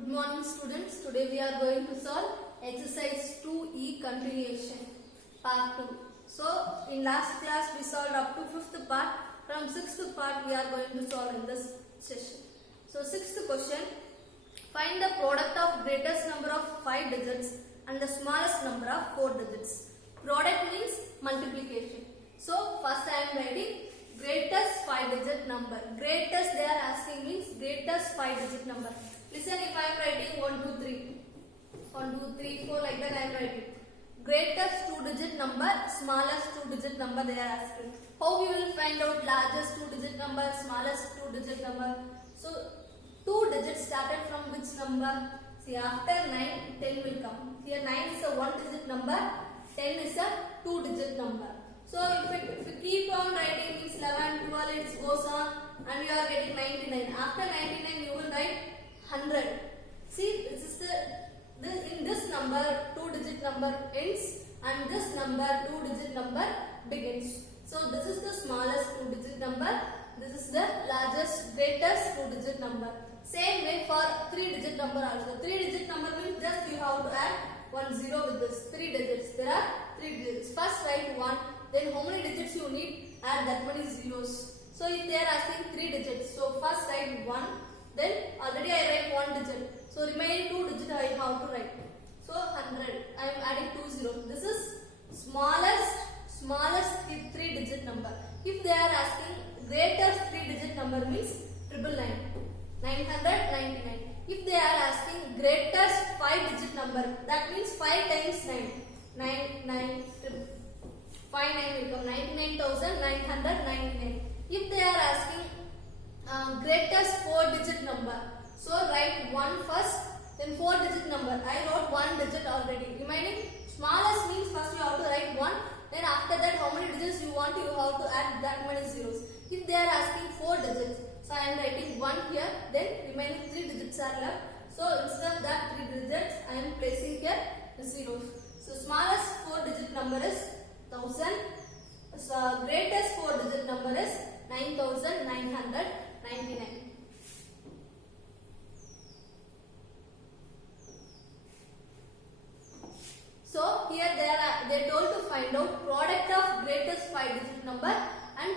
Good morning students. Today we are going to solve exercise 2E continuation part 2. So in last class we solved up to 5th part. From 6th part we are going to solve in this session. So 6th question. Find the product of greatest number of 5 digits and the smallest number of 4 digits. Product means multiplication. So first I am writing greatest 5 digit number. Greatest they are asking means greatest 5 digit number. Listen, if I am writing 1, 2, 3, 1, 2, 3, 4 like that I am writing. Greatest 2 digit number, smallest 2 digit number they are asking. How we will find out largest 2 digit number, smallest 2 digit number? So 2 digits started from which number? See, after 9, 10 will come. Here 9 is a 1 digit number, 10 is a 2 digit number. So if you keep on writing means 11, 12 it goes on and you are getting 99. After 99 you will write 100. See, this is in this number 2 digit number ends and this number 2 digit number begins. So this is the smallest 2 digit number. This is the largest greatest 2 digit number. Same way for 3 digit number also. 3 digit number means just you have to add 1 0 with this 3 digits. There are 3 digits. First write 1. Then how many digits you need? Add that many zeros. So if they are asking 3 digits, so first write 1. Then already I write 1 digit. So remaining 2 digits I have to write. So 100. I am adding 2 zeros. This is smallest 3 digit number. If they are asking greatest 3 digit number means 999. 999. If they are asking greatest 5 digit number, that means 5 times 9. 9 5 9 will come 99,999. If they are asking greatest 4 digit number, so write 1 first, then 4 digit number. I wrote 1 digit already. Remaining smallest means first you have to write 1. Then after that how many digits you want, you have to add that many zeros. If they are asking 4 digits, so I am writing 1 here. Then remaining 3 digits are left. So instead of that 3 digits, I am placing here the zeros. So smallest 4 digit number is 1000. So greatest 4 digit number is 9999. So here they told to find out product of greatest 5 digit number and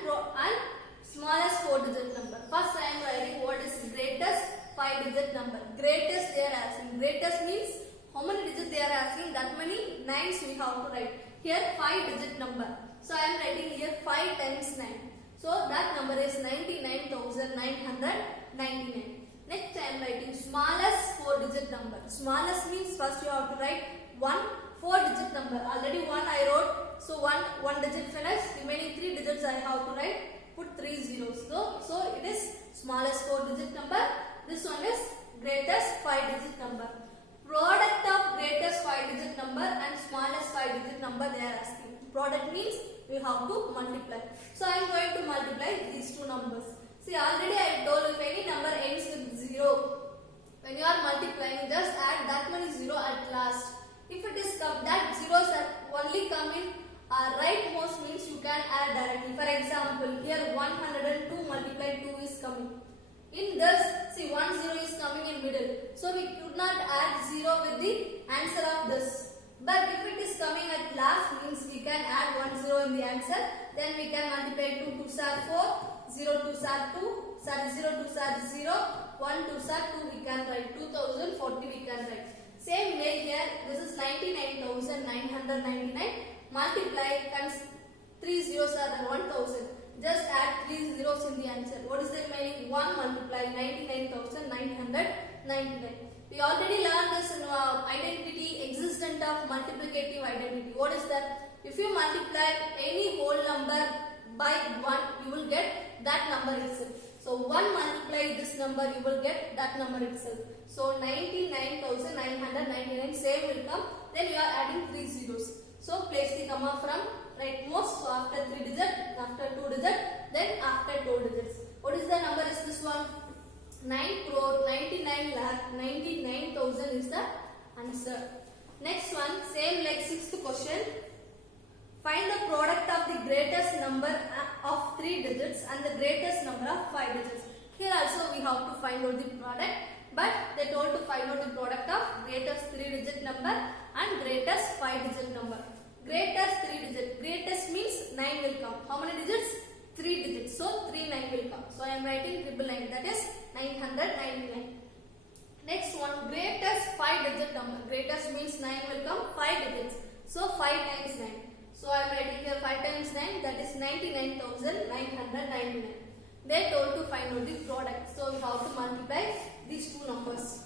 smallest 4 digit number. First I am writing what is greatest 5 digit number. Greatest they are asking. Greatest means how many digits they are asking, that many nines we have to write. Here 5 digit number. So I am writing here 5 times 9. So that number is 99,999. Next I am writing smallest 4 digit number. Smallest means first you have to write 1 4 digit number. Already 1 I wrote. So 1 digit finished. Remaining 3 digits I have to write. Put 3 zeros. So it is smallest 4 digit number. This one is greatest 5 digit number. Product of greatest 5 digit number and smallest 5 digit number they are asking. Product means we have to multiply. So I am going to multiply these two numbers. See, already I told if any number ends with 0, when you are multiplying, just add that many 0 at last. If it is that zeros are only coming rightmost means you can add directly. For example, here 102 multiplied 2 is coming. In this, see 1 0 is coming in middle. So we could not add 0 with the answer of this. But if it is coming at last means we can add 1 0 in the answer. Then we can multiply 2 2s are 4, 0 2s are 2, 0 2s are 0, 1 2s are 2 we can write, 2040 we can write. Same way here, this is 99,999. Multiply, 3 zeros are 1000. Just add 3 zeros in the answer. What is the remaining? 1 multiply 99,999. We already learned this identity existent of multiplicative identity. What is that? If you multiply any whole number by 1, you will get that number itself. So 1 multiply this number, you will get that number itself. So 99,999 same will come. Then you are adding 3 zeros. So place the comma from rightmost. So after 3 digit, after 2 digit, then after 2 digits. What is the number is this one? 9,99,99,000 is the answer. Next one, same like 6th question. Find the product of the greatest number of 3 digits and the greatest number of 5 digits. Here also we have to find out the product, but they told to find out the product of greatest 3-digit number and greatest 5-digit number. Greatest 3-digit. Greatest means 9 will come. How many digits? 3 digits. So 3 9 will come. So I am writing 999. That is 999. Next one, greatest 5-digit number. Greatest means 9 will come. 5 digits. So 5 times 9. So I am writing here 5 times 9. That is 99,999. They told to find out the product. So we have to multiply these two numbers.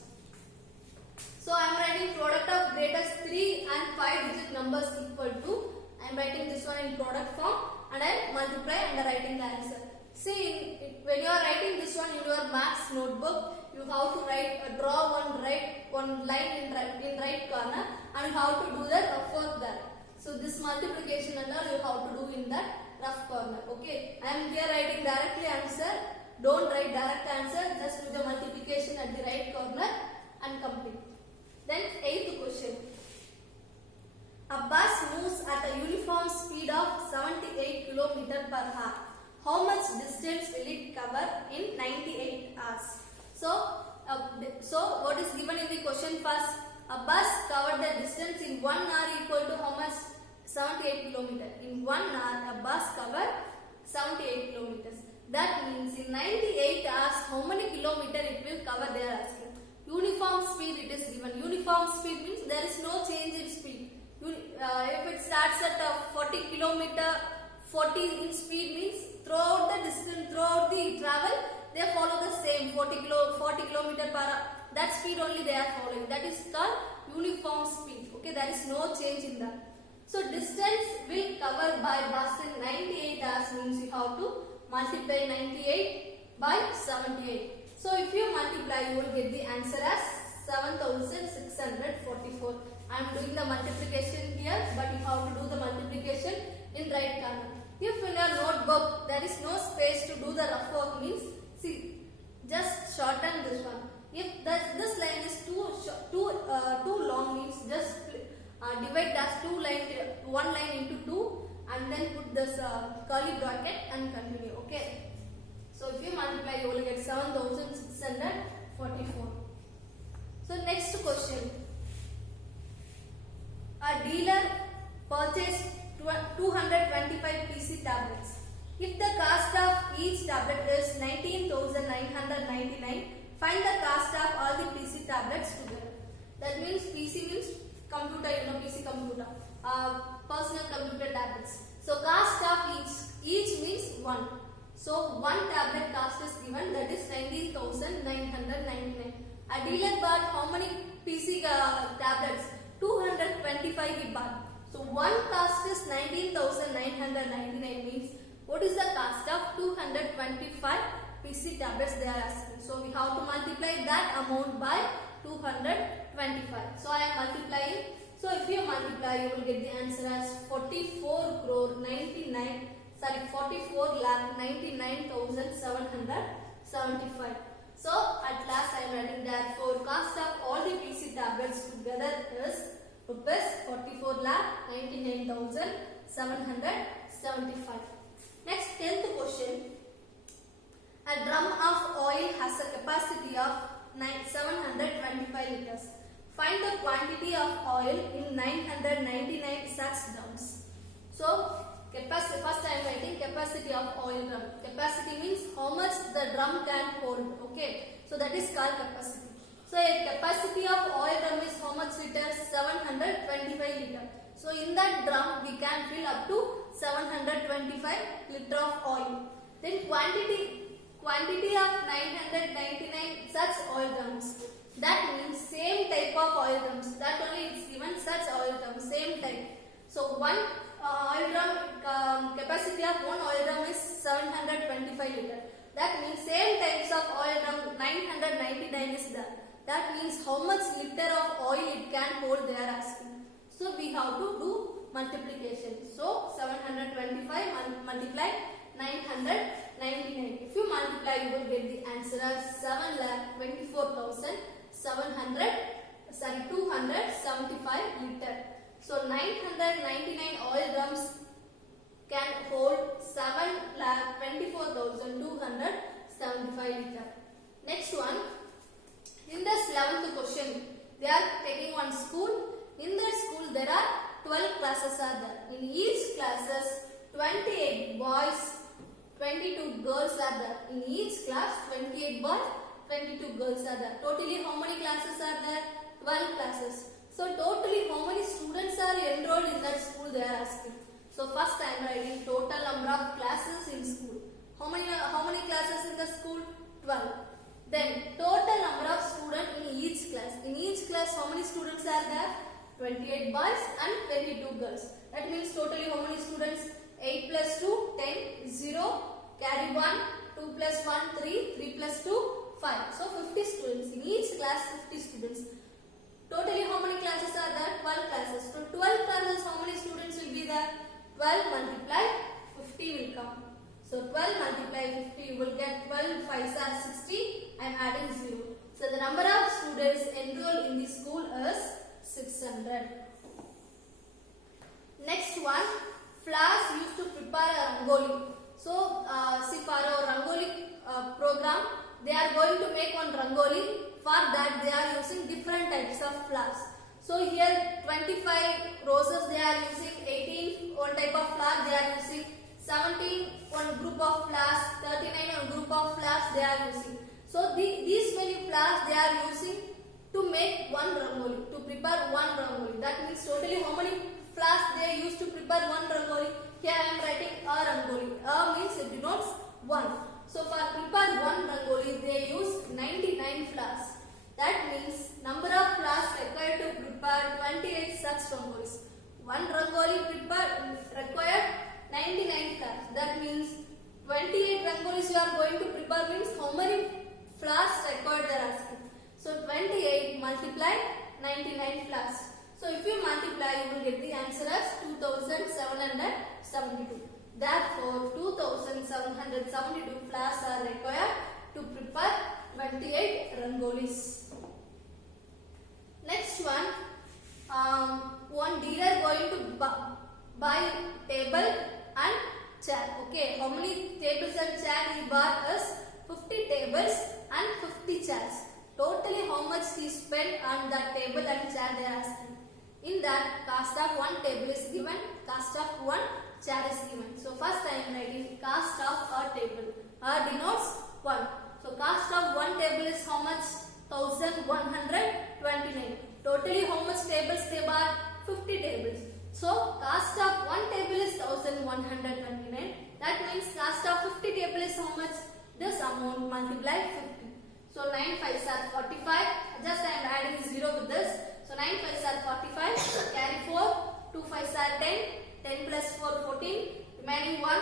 So I am writing product of greatest 3 and 5-digit numbers equal to. I am writing this one in product form and I multiply and writing the answer. See, when you are writing this one in your maths notebook, you have to draw one line in right corner and you have to do the rough work there. So this multiplication and all you have to do in that rough corner. Okay, I am here writing directly answer. Don't write direct answer. Just do the multiplication at the right corner and complete. Then 8th question. A bus moves at a uniform speed of 78 km per hour. How much distance will it cover in 98 hours? So what is given in the question first? A bus covered the distance in 1 hour equal to how much? 78 km. In 1 hour, a bus covered 78 kilometers. That means in 98 hours, how many kilometers it will cover? They are asking. Uniform speed it is given. Uniform speed means there is no change in speed. If it starts at 40 kilometer, 40 in speed means throughout the distance, throughout the travel, they follow the same 40 kilometer per hour. That speed only they are following. That is called uniform speed. Okay, there is no change in that. So distance will cover by bus in 98 hours means you have to multiply 98 by 78. So if you multiply, you will get the answer as 7,644. I am doing the multiplication here, but you have to do the multiplication in right corner. If in your notebook there is no space to do the rough work means, see, just shorten this one. If this line is too long means just divide that one line into 2 and then put this curly bracket and continue. Okay. So if you multiply, you will get 7,644. So next question. A dealer purchased 225 PC tablets. If the cost of each tablet is 19,999, find the cost of all the PC tablets together. That means PC means computer, PC computer, personal computer tablets. So cost of each means 1. So one tablet cost is given, that is 19,999. A dealer bought how many PC tablets? 225 he bought. So one cost is 19,999 means what is the cost of 225 PC tablets they are asking. So we have to multiply that amount by 225. So I am multiplying. So if you multiply, you will get the answer as 44,99,775. So at last I am writing that for cost of all the PC tablets together is rupees 44,99,775. Next 10th question. A drum of oil has a capacity of 725 liters. Find the quantity of oil in 999 such drums. So capacity, first I am writing capacity of oil drum. Capacity means how much the drum can hold. Okay, so that is called capacity. So a capacity of oil drum is how much liters? 725 liters. So in that drum we can fill up to 725 liter of oil. Then quantity of 999 such oil drums. That means same type of oil drums. That only is given such oil drums, same type. So one oil drum capacity of one oil drum is 725 liter. That means same types of oil drum 999 is there. That means how much liter of oil it can hold they are asking. So we have to do multiplication. So 725 multiply 999. If you multiply, you will get the answer as 275 liter. So 999 oil drums can hold 7,24,275 liter. Next one. In this 11th They are taking one school. In that school there are 12 classes are there. In each classes 28 boys, 22 girls are there. In each class 28 boys, 22 girls are there. Totally how many classes are there? 12 classes. So totally how many students are enrolled in that school they are asking. So first I am writing total number of classes in school. How many classes in the school? 12. Then total number of students in each class. In each class how many students are there? 28 boys and 22 girls. That means totally how many students? 8 plus 2, 10, 0, carry 1, 2 plus 1, 3, 3 plus 2, 5. So 50 students. In each class 50 students. Totally how many classes are there? 12 classes. So 12 classes how many students will be there? 12 multiply 50 will come. So 12 multiply 50 you will get 12 5s are 60. I am adding 0. So the number of students enrolled in the school is 600. Next one, flowers used to prepare a rangoli. So see for our rangoli program, they are going to make one rangoli. For that they are using different types of flowers. So here 25 roses they are using, 18 one type of flower they are using, 17 one group of flowers, 39 one group of flowers they are using. So these many flowers they are using to make one rangoli, to prepare one rangoli. That means totally how many flowers they use to prepare one rangoli? Here I am writing a rangoli. A means it denotes one. So for prepare one rangoli they use 99 flowers. That means number of flowers required to prepare 28 such rangolis. One rangoli required 99 flowers. That means 28 rangolis you are going to prepare means how many flowers required they are asking. So 28 multiply 99 flowers. So if you multiply you will get the answer as 2772. Therefore 2772 flowers are required to prepare 28 rangolis. Next one, one dealer going to buy table and chair. Okay, how many tables and chairs he bought is 50 tables and 50 chairs. Totally how much he spent on that table and chair they are asking. In that cost of one table is given, cost of one chair is given. So first I am writing cost of a table. A denotes 1. So cost of one table is how much? 1129. Totally how much tables they bought? 50 tables. So cost of one table is 1129. That means cost of 50 table is how much? This amount multiply 50. So 9 5s are 45. Just I am adding 0 with this. So 9 5s are 45. Carry 4. 2 5s are 10. 10 plus 4 14. Remaining 1.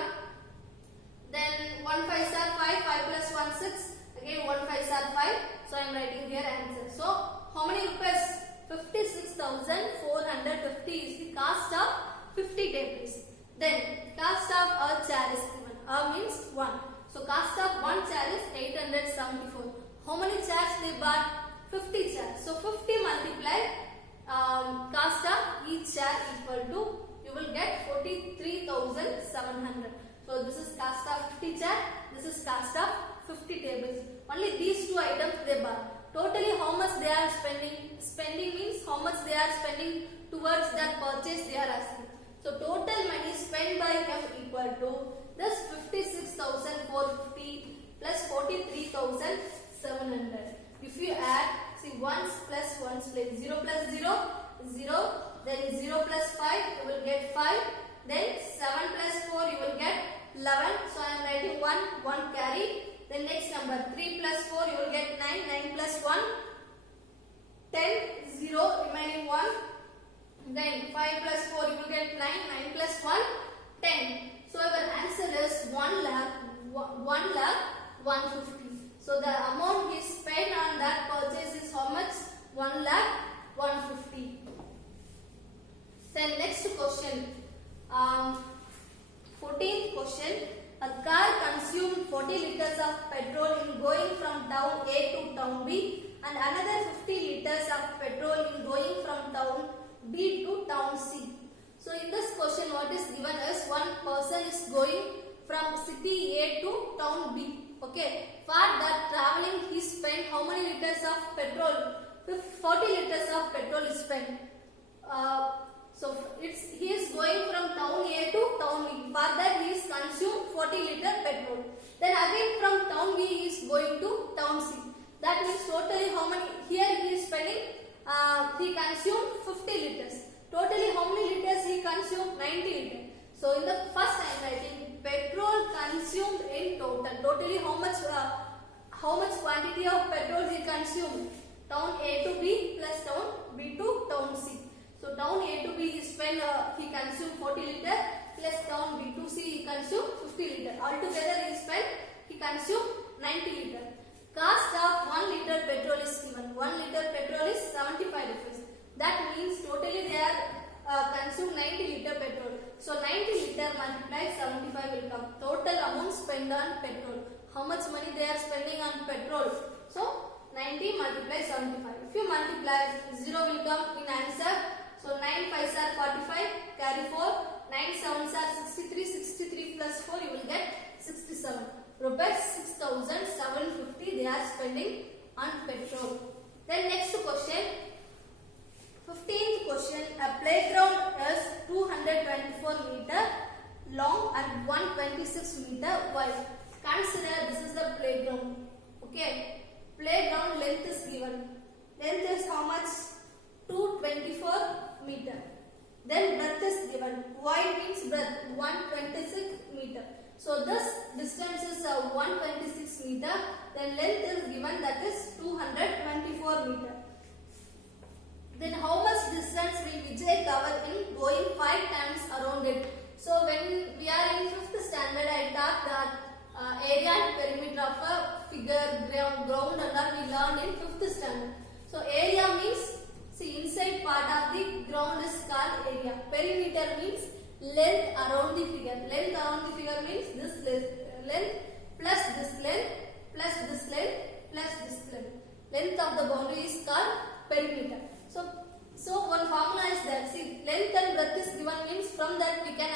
Then 1 5s are 5. 5 plus 1 6. Again 1 5s are 5. So I am writing here answer. So how many rupees? 56,450 is the cost of 50 tables. Then cost of a chair is given. A means 1. So cost of one chair is 874. How many chairs they bought? 50 chairs. So 50 multiply cost of each chair equal to, you will get 43,700. So this is cost of 50 chair. This is cost of 50 tables. Only these two items they bought. Totally how much they are spending? Spending means how much they are spending towards that purchase they are asking. So total money spent by them equal to this 56,450 plus 43,700. If you add, see 1s plus 1s like 0 plus 0, 0, then 0 plus 5 you will get 5, then 7 plus 4 you will get 11. So I am writing 1, 1 carry. Then next number 3 plus 4 you will get 9, 9 plus 1, 10, 0, remaining 1. Then 5 plus 4 you will get 9, 9 plus 1, 10. So our answer is 1,150,000. So the amount he spent on that purchase is how much? 1,150,000. Then next question, 14th question. A car consumed 40 liters of petrol in going from town A to town B and another 50 liters of petrol in going from town B to town C. So in this question what is given is one person is going from city A to town B. Okay. For that traveling he spent how many liters of petrol? 40 liters of petrol is spent. So he is going from town A to town B. For that he is consumed 40 liter petrol. Then again from town B he is going to town C. That means totally how many? Here he is spending. He consumed 50 liters. Totally how many liters he consumed? 90 liters. So in the first I am writing petrol consumed in total. Totally how much quantity of petrol he consumed? Town A to B plus town B to town C. So town A to B is when he consumed 40 liter plus town B to C he consumed 50 liter. Altogether he consumed 90 liter. Cost of 1 liter petrol is given. 1 liter petrol is 75 rupees. That means totally they are consumed 90 liter petrol. So 90 liter multiplied 75 will come. Total amount spent on petrol. How much money they are spending on petrol? So 90 multiplied 75. If you multiply, 0 will come in answer. So 9 5s are 45, carry 4. 9 7s are 63. 63 plus 4 you will get 67. Rupees 6,750 they are spending on petrol. Then next question. 15th question. A playground is 224 meter long and 126 meter wide. Consider this is the playground. Okay. Playground length is given. Length is how much? 224 meter. Then breadth is given. Wide means breadth 126 meter. So this distance is 126 meter. Then length is given, that is 224 meter. Then how much distance will Vijay cover in going 5 times around it? So when we are in 5th standard, I taught that area and perimeter of a figure, ground and all we learned in 5th standard. So area means, see, inside part of the ground is called area. Perimeter means length around the figure. Length around the figure means this length plus this length plus this length plus this length. Length of the boundary is called perimeter. So one formula is there. See, length and breadth is given means from that we can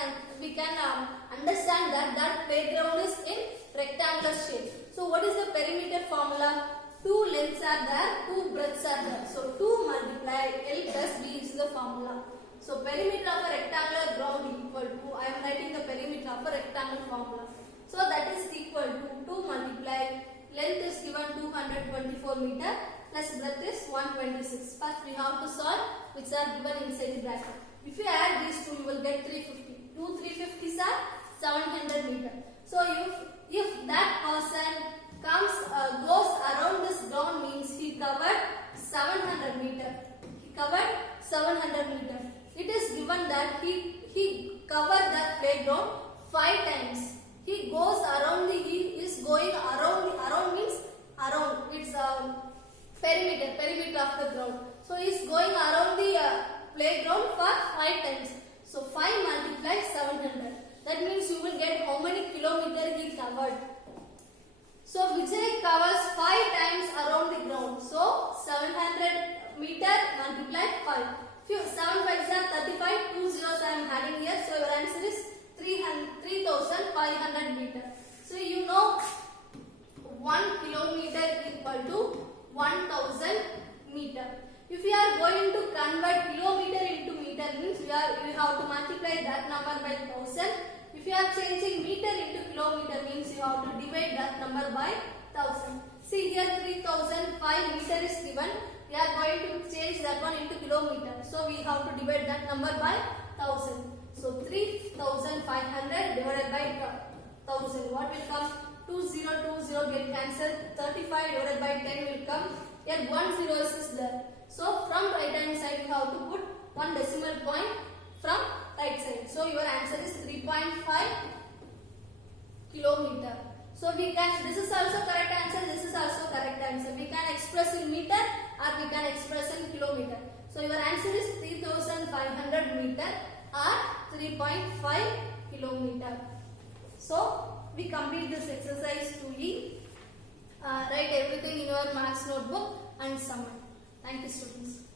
understand that playground is in rectangular shape. So what is the perimeter formula? 2 lengths are there, 2 breadths are there. So 2 multiply L plus B is the formula. So perimeter of a rectangular ground equal to, I am writing the perimeter of a rectangular formula. So that is equal to 2 multiply length is given 224 meter plus breadth is 126. First we have to solve which are given inside the bracket. If you add these two you will get 350. 2 350s are 700 meter. So if that person goes around this ground means he covered 700 meter. He covered 700 meter. It is given that he covered that playground 5 times. He goes around he is going around means around. It's perimeter of the ground. So he is going around the playground for 5 times. So 5 multiplies 700. That means you will get how many kilometer he covered. So Vijay covers 5 times around the ground. So 700 meter multiplied 5. 7 5s are 35. 2 zeros I am adding here. So your answer is 3,500 meter. So you know 1 kilometer equal to 1000 meter. If you are going to convert kilometer into meter means you have to multiply that number by 1000. If you are changing meter into kilometer means you have to divide that number by 1000. See here 3005 meter is given. We are going to change that one into kilometer. So we have to divide that number by 1000. So 3500 divided by 1000. What will come? 2020 get cancelled. 35 divided by 10 will come. Here 1 0 is there. So from right hand side you have to put 1 decimal point from right side. So your answer is 3.5 kilometer. So we can, this is also correct answer, this is also correct answer. We can express in meter or we can express in kilometer. So your answer is 3500 meter or 3.5 kilometer. So we complete this exercise 2E. Write everything in your maths notebook and sum it. Thank you, students.